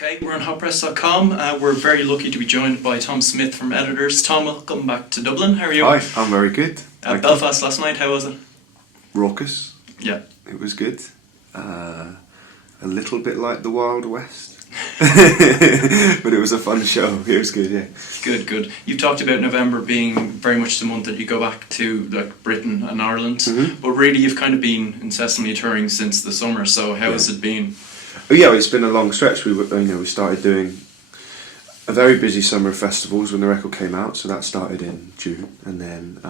Okay, we're on hotpress.com. We're very lucky to be joined by Tom Smith from Editors. Tom, welcome back to Dublin. How are you? Hi, I'm very good. Belfast last night, how was it? Raucous. Yeah. It was good. A little bit like the Wild West. But it was a fun show. It was good, yeah. Good. You've talked about November being very much the month that you go back to, like, Britain and Ireland. Mm-hmm. But really, you've kind of been incessantly touring since the summer, so how has it been? Oh, yeah, it's been a long stretch. We started doing a very busy summer of festivals when the record came out, so that started in June, and then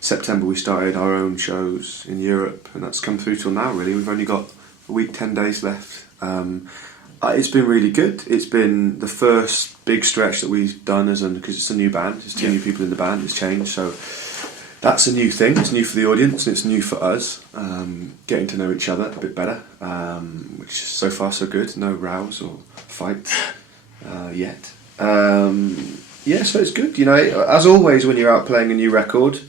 September we started our own shows in Europe, and that's come through till now. Really, we've only got a week, 10 days left. It's been really good. It's been the first big stretch that we've done because it's a new band. There's two new people in the band. It's changed, so that's a new thing. It's new for the audience and it's new for us, getting to know each other a bit better, which so far so good. No rows or fights yet. So it's good. You know, as always when you're out playing a new record,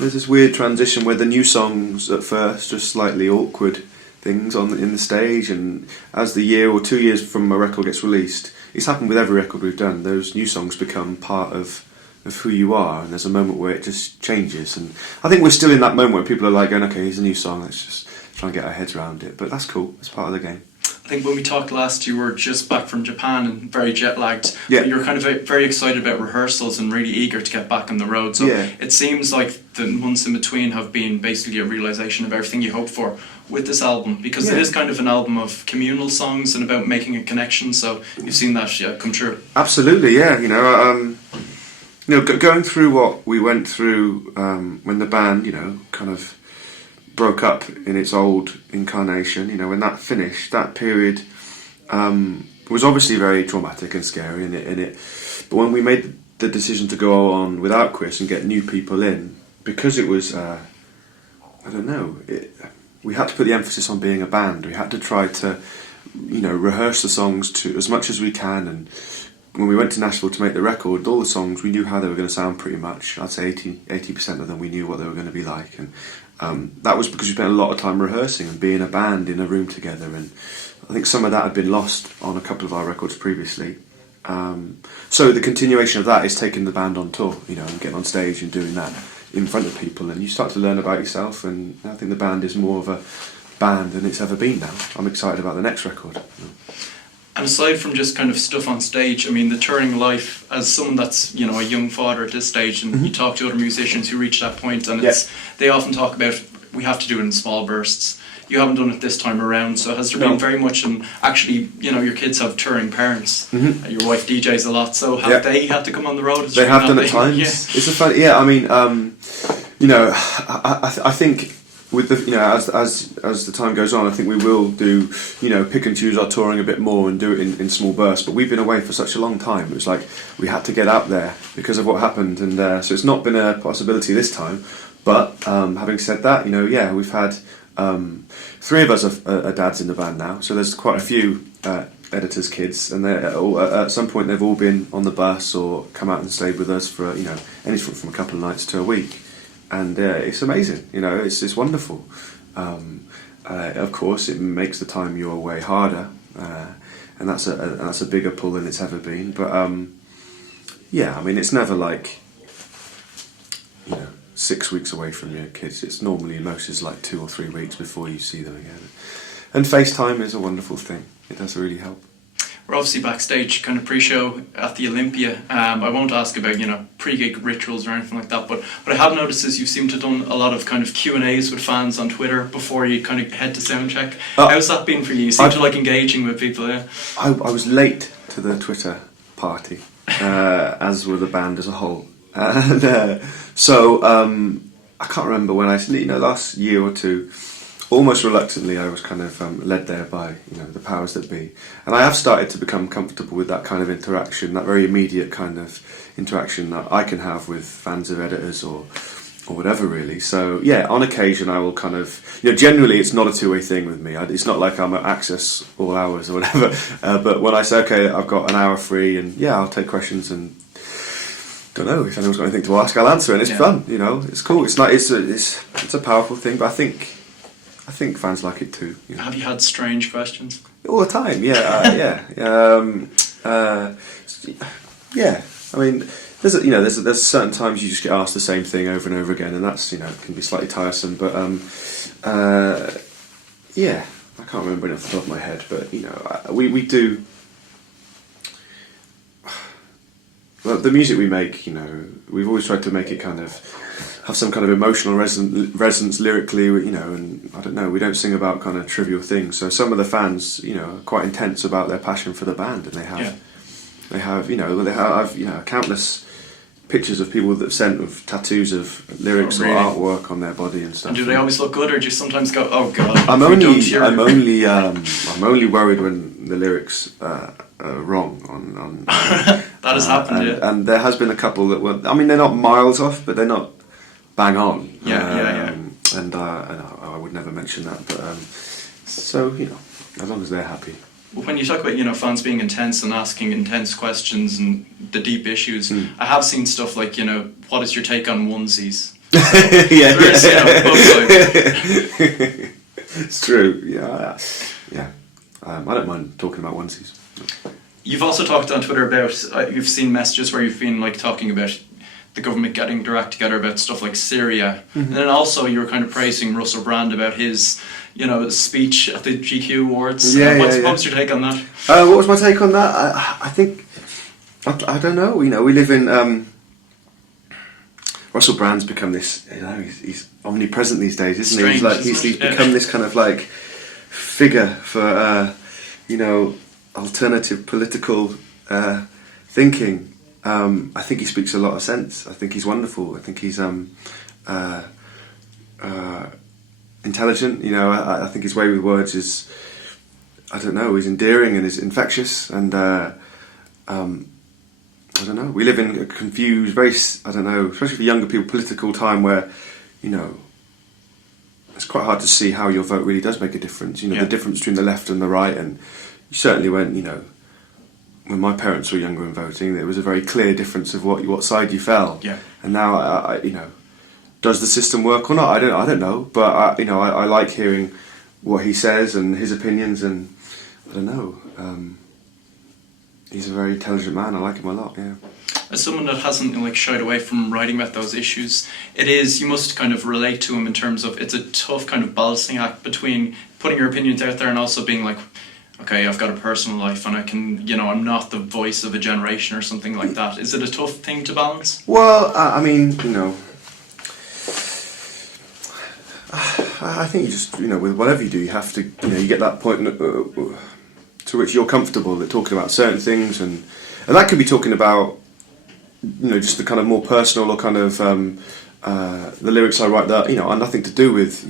there's this weird transition where the new songs at first are slightly awkward things in the stage, and as the year or 2 years from a record gets released, it's happened with every record we've done, those new songs become part of who you are, and there's a moment where it just changes, and I think we're still in that moment where people are like going, okay, here's a new song, let's just try and get our heads around it, but that's cool, it's part of the game. I think when we talked last, you were just back from Japan and very jet lagged. Yeah. But you were kind of very excited about rehearsals and really eager to get back on the road. So It seems like the months in between have been basically a realisation of everything you hoped for with this album, because it is kind of an album of communal songs and about making a connection. So you've seen that come true. Absolutely, yeah. Going through what we went through when the band, kind of broke up in its old incarnation, when that finished, that period was obviously very traumatic and scary, but when we made the decision to go on without Chris and get new people in, because it was, we had to put the emphasis on being a band. We had to try to, rehearse the songs to as much as we can, and when we went to Nashville to make the record, all the songs, we knew how they were going to sound pretty much. I'd say 80% of them we knew what they were going to be like, and that was because we spent a lot of time rehearsing and being a band in a room together, and I think some of that had been lost on a couple of our records previously. So the continuation of that is taking the band on tour, and getting on stage and doing that in front of people, and you start to learn about yourself, and I think the band is more of a band than it's ever been now. I'm excited about the next record. And aside from just kind of stuff on stage, I mean, the touring life, as someone that's, a young father at this stage, and you talk to other musicians who reach that point, and they often talk about, we have to do it in small bursts. You haven't done it this time around, so has there been very much, and actually, your kids have touring parents, your wife DJs a lot, so have they had to come on the road? They have done at times. It's a fun, I think with the as the time goes on, I think we will do pick and choose our touring a bit more and do it in small bursts. But we've been away for such a long time. It was like we had to get out there because of what happened, and so it's not been a possibility this time. But having said that, we've had 3 of us are dads in the band now, so there's quite a few editors' kids, and at some point they've all been on the bus or come out and stayed with us for anything from a couple of nights to a week. And it's amazing, it's wonderful. Of course, it makes the time you're away harder, and that's a bigger pull than it's ever been. But it's never like 6 weeks away from your kids. It's normally most is like 2 or 3 weeks before you see them again. And FaceTime is a wonderful thing. It does really help. We're obviously backstage, kind of pre-show at the Olympia. I won't ask about pre-gig rituals or anything like that, but what I have noticed is you seem to have done a lot of kind of Q&As with fans on Twitter before you kind of head to soundcheck. How's that been for you? You seem to like engaging with people. I was late to the Twitter party, as were the band as a whole, and so I can't remember when last year or two. Almost reluctantly, I was kind of led there by the powers that be, and I have started to become comfortable with that kind of interaction, that very immediate kind of interaction that I can have with fans of Editors or whatever, really. So on occasion I will kind of generally it's not a two-way thing with me. It's not like I'm at Access all hours or whatever. But when I say okay, I've got an hour free, and I'll take questions, and don't know if anyone's got anything to ask, I'll answer, and it's fun. It's cool. It's a powerful thing, but I think I think fans like it too. You know. Have you had strange questions? All the time, yeah, yeah. I mean, there's certain times you just get asked the same thing over and over again, and that's can be slightly tiresome. But yeah, I can't remember it off the top of my head, but we do. Well, the music we make, we've always tried to make it kind of have some kind of emotional resonance lyrically, and I don't know, we don't sing about kind of trivial things. So some of the fans, are quite intense about their passion for the band, and they have countless pictures of people that have sent with tattoos of lyrics or artwork on their body and stuff. And do they always look good, or do you sometimes go, "Oh God"? I'm only worried when the lyrics are wrong on that has happened, and there has been a couple that were. I mean, they're not miles off, but they're not bang on. Yeah. And I would never mention that, but so as long as they're happy. When you talk about fans being intense and asking intense questions and the deep issues, I have seen stuff like what is your take on onesies? It's true. Yeah. I don't mind talking about onesies. You've also talked on Twitter about you've seen messages where you've been talking about the government getting their act together about stuff like Syria, and then also you were kind of praising Russell Brand about his speech at the GQ Awards. What was your take on that? What was my take on that? I think I don't know. We live in Russell Brand's become this. He's omnipresent these days, isn't he? He's become this kind of figure for alternative political thinking. I think he speaks a lot of sense. I think he's wonderful. I think he's intelligent. I think his way with words is, I don't know, he's endearing and is infectious. And I don't know. We live in a confused, very, I don't know, especially for younger people, political time where, it's quite hard to see how your vote really does make a difference. The difference between the left and the right, and certainly when when my parents were younger and voting, there was a very clear difference of what side you fell. Yeah. And now, does the system work or not? I don't know. But I like hearing what he says and his opinions, and I don't know. He's a very intelligent man. I like him a lot. Yeah. As someone that hasn't shied away from writing about those issues, you must kind of relate to him in terms of it's a tough kind of balancing act between putting your opinions out there and also being like, okay, I've got a personal life and I can, I'm not the voice of a generation or something like that. Is it a tough thing to balance? Well, I mean, I think you just, with whatever you do, you have to, you get that point to which you're comfortable at talking about certain things, and that could be talking about, just the kind of more personal or kind of the lyrics I write that are nothing to do with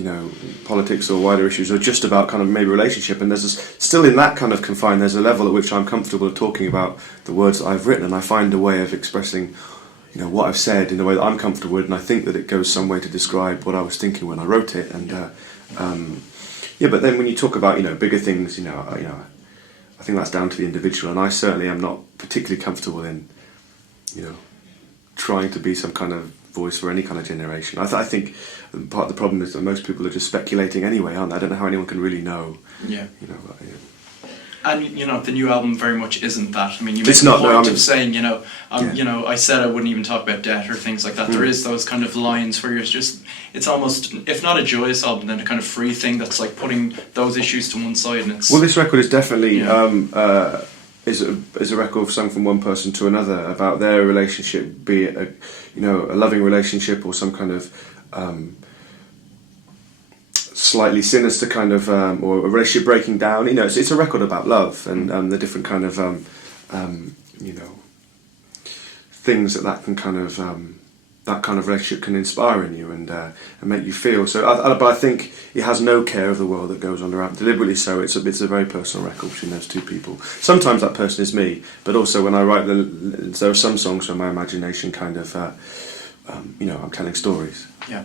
politics or wider issues, or just about kind of maybe relationship. And still in that kind of confine, there's a level at which I'm comfortable talking about the words that I've written, and I find a way of expressing what I've said in a way that I'm comfortable with, and I think that it goes some way to describe what I was thinking when I wrote it. And but then when you talk about bigger things, I think that's down to the individual, and I certainly am not particularly comfortable in trying to be some kind of voice for any kind of generation. I think part of the problem is that most people are just speculating anyway, aren't they? I don't know how anyone can really know. Yeah. And the new album very much isn't that. I mean, you make it's the not, point no, I mean, of saying, I said I wouldn't even talk about debt or things like that. There is those kind of lines where it's almost, if not a joyous album, then a kind of free thing that's like putting those issues to one side. And it's, well, this record is definitely is a record sung from one person to another about their relationship, be it a loving relationship or some kind of slightly sinister kind of or a relationship breaking down. It's a record about love and the different kind of things that can kind of that kind of relationship can inspire in you and make you feel. So, but I think it has no care of the world that goes on around, deliberately so. It's a very personal record between those two people. Sometimes that person is me, but also when I write there are some songs where my imagination kind of, I'm telling stories. Yeah.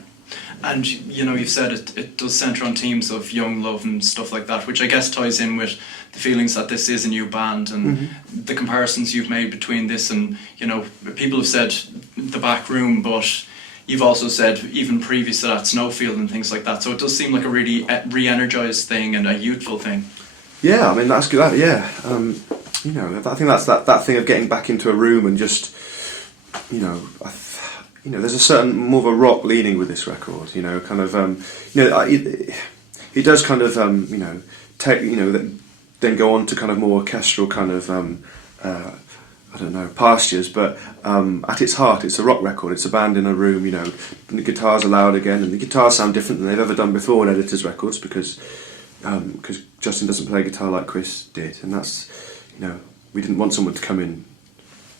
And you've said it does centre on themes of young love and stuff like that, which I guess ties in with the feelings that this is a new band and the comparisons you've made between this and people have said the back room, but you've also said even previous to that, Snowfield and things like that. So it does seem like a really re-energized thing and a youthful thing. Yeah, I mean that's good. Yeah, you know, I think that's that thing of getting back into a room and just, you know, there's a certain more of a rock leaning with this record. You know, kind of, you know, it does kind of, you know, take, you know, then go on to kind of more orchestral kind of, I don't know, pastures. But at its heart, it's a rock record. It's a band in a room. You know, and the guitars are loud again, and the guitars sound different than they've ever done before in Editor's records because Justin doesn't play guitar like Chris did, and that's, you know, we didn't want someone to come in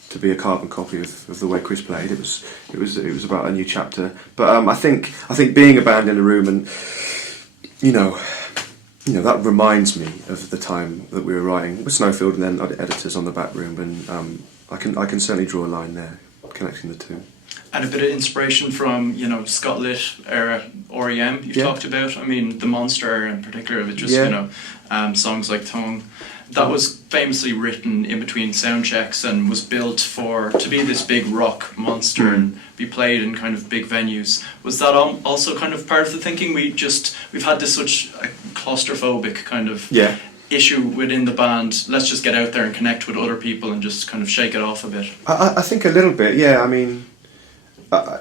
to be a carbon copy of the way Chris played. It was about a new chapter. But I think being a band in a room, and you know that reminds me of the time that we were writing with Snowfield and then Editors on the Back Room, and I can certainly draw a line there connecting the two. And a bit of inspiration from, you know, Scott Litt era REM you've talked about. I mean, the Monster era in particular, with just, you know, songs like Tongue. That was famously written in between sound checks and was built to be this big rock monster and be played in kind of big venues. Was that also kind of part of the thinking? We've had this such a claustrophobic kind of issue within the band. Let's just get out there and connect with other people and just kind of shake it off a bit. I think a little bit, yeah. I mean,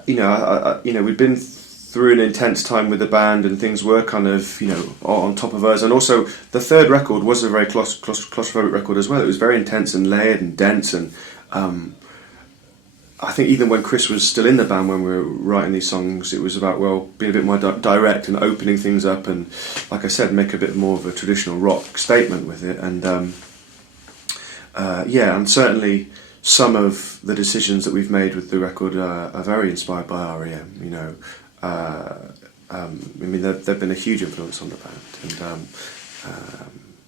you know, we'd been through an intense time with the band, and things were kind of, you know, on top of us. And also, the third record was a very claustrophobic record as well. It was very intense and layered and dense. And I think even when Chris was still in the band, when we were writing these songs, it was about, well, being a bit more direct and opening things up, and, like I said, make a bit more of a traditional rock statement with it. And and certainly some of the decisions that we've made with the record are very inspired by REM. You know, I mean, they've been a huge influence on the band, and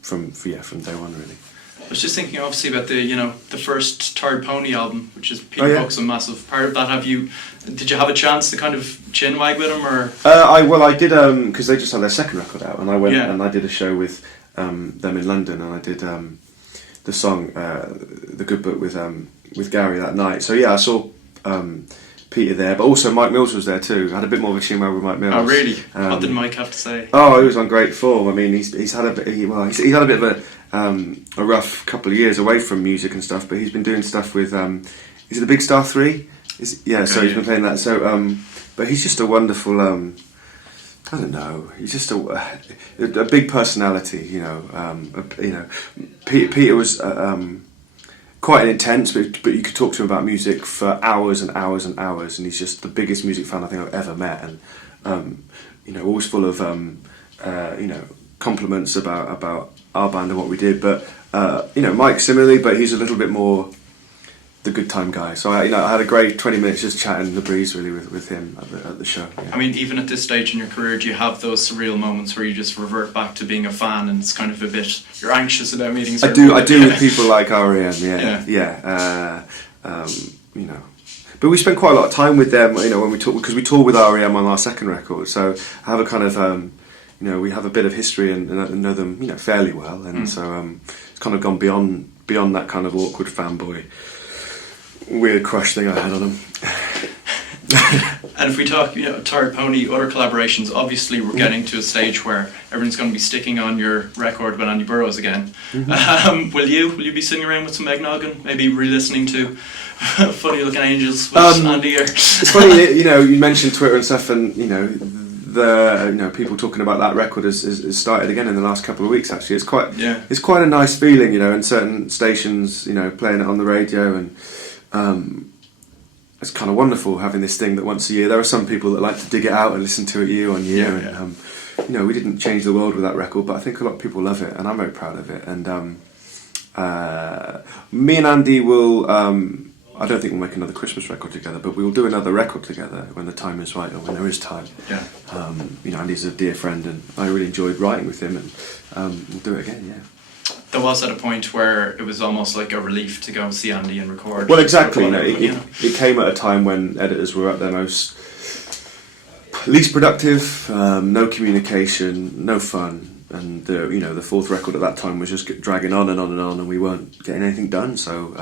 from day one, really. I was just thinking, obviously, about the first Tired Pony album, which is Peter Buck's a massive part of that. Did you have a chance to kind of chinwag with him, or? I did, because they just had their second record out, and I went and I did a show with them in London, and I did the song "The Good Book" with Gary that night. So yeah, I saw Peter there, but also Mike Mills was there too. I had a bit more of a chinwag with Mike Mills. Oh really? What did Mike have to say? Oh, he was on great form. I mean, he's had a bit. He's had a bit of a rough couple of years away from music and stuff, but he's been doing stuff with. Is it the Big Star 3? So he's been playing that. So, but he's just a wonderful. I don't know. He's just a big personality. You know. Peter was. Quite intense, but you could talk to him about music for hours and hours and hours, and he's just the biggest music fan I think I've ever met, and you know, always full of you know, compliments about our band and what we did. But you know, Mike similarly, but he's a little bit more the good time guy. So I had a great 20 minutes just chatting in the breeze really with him at the show. Yeah. I mean, even at this stage in your career, do you have those surreal moments where you just revert back to being a fan, and it's kind of a bit, you're anxious about meeting I do with people like REM, you know. But we spent quite a lot of time with them, you know, when we talk, because we toured with REM on our second record, so I have a kind of, you know, we have a bit of history and know them, you know, fairly well, and so it's kind of gone beyond that kind of awkward fanboy weird crush thing I had on him. And if we talk, you know, Tired Pony, other collaborations, obviously we're getting to a stage where everyone's going to be sticking on your record with Andy Burroughs again. Will you be sitting around with some eggnog and maybe re-listening to Funny Looking Angels with Andy? It's funny, you know, you mentioned Twitter and stuff, and you know, people talking about that record has started again in the last couple of weeks. Actually, it's quite a nice feeling, you know, and certain stations, you know, playing it on the radio, and it's kind of wonderful having this thing that once a year. There are some people that like to dig it out and listen to it year on year. And, you know, we didn't change the world with that record, but I think a lot of people love it, and I'm very proud of it. And me and Andy will. I don't think we'll make another Christmas record together, but we will do another record together when the time is right, or when there is time. Yeah. You know, Andy's a dear friend, and I really enjoyed writing with him, and we'll do it again. Yeah. There was at a point where it was almost like a relief to go see Andy and record. Well, exactly. It came at a time when editors were at their least productive, no communication, no fun, and you know, the fourth record at that time was just dragging on and on and on, and we weren't getting anything done. So,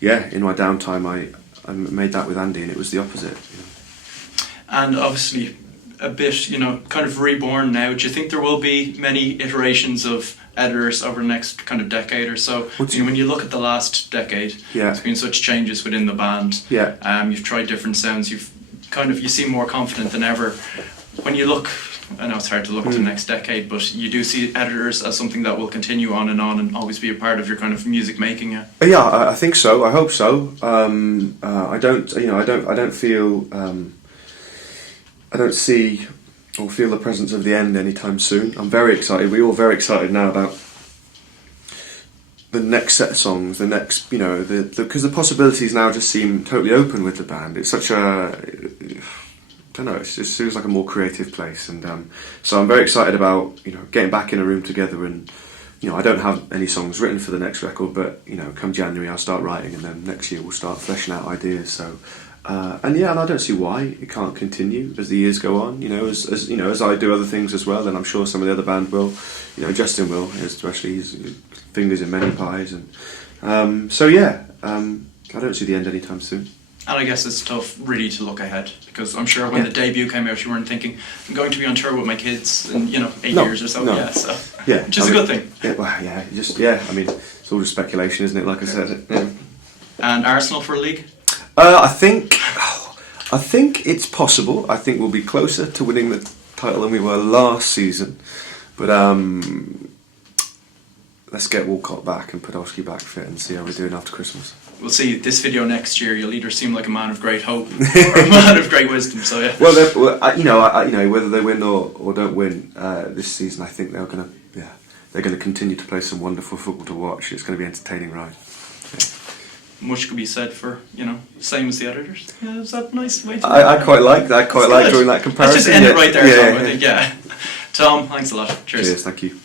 in my downtime, I made that with Andy, and it was the opposite. You know. and obviously a bit, you know, kind of reborn now. Do you think there will be many iterations of editors over the next kind of decade or so? You know, when you look at the last decade, there's been such changes within the band. You've tried different sounds. You seem more confident than ever. When you look, I know it's hard to look to the next decade, but you do see editors as something that will continue on and always be a part of your kind of music making. Yeah, I think so. I hope so. I don't feel. I don't see or feel the presence of the end anytime soon. I'm very excited. We're all very excited now about the next set of songs, the next, you know, because the possibilities now just seem totally open with the band. It's such a, I don't know, it just feels like a more creative place, and so I'm very excited about, you know, getting back in a room together. And you know, I don't have any songs written for the next record, but you know, come January I'll start writing, and then next year we'll start fleshing out ideas. So. And I don't see why it can't continue as the years go on. You know, as you know, as I do other things as well, then I'm sure some of the other band will. You know, Justin will, especially his fingers in many pies, and I don't see the end anytime soon. And I guess it's tough, really, to look ahead, because I'm sure when the debut came out, you weren't thinking, I'm going to be on tour with my kids in 8 years or so. Which is a good thing. I mean, it's all just speculation, isn't it? Like I said. Yeah. And Arsenal for a league. I think it's possible. I think we'll be closer to winning the title than we were last season. But let's get Walcott back and Podolski back fit and see how we're doing after Christmas. We'll see this video next year. You'll either seem like a man of great hope or a man of great wisdom. So yeah. Well, whether they win or don't win this season, I think they're going to continue to play some wonderful football to watch. It's going to be entertaining, right? Much could be said for, same as the editors. Yeah, is that a nice way to I quite like that. I quite like drawing that comparison. Let's just end it right there, Tom, I think, yeah. Tom, thanks a lot. Cheers. Cheers, thank you.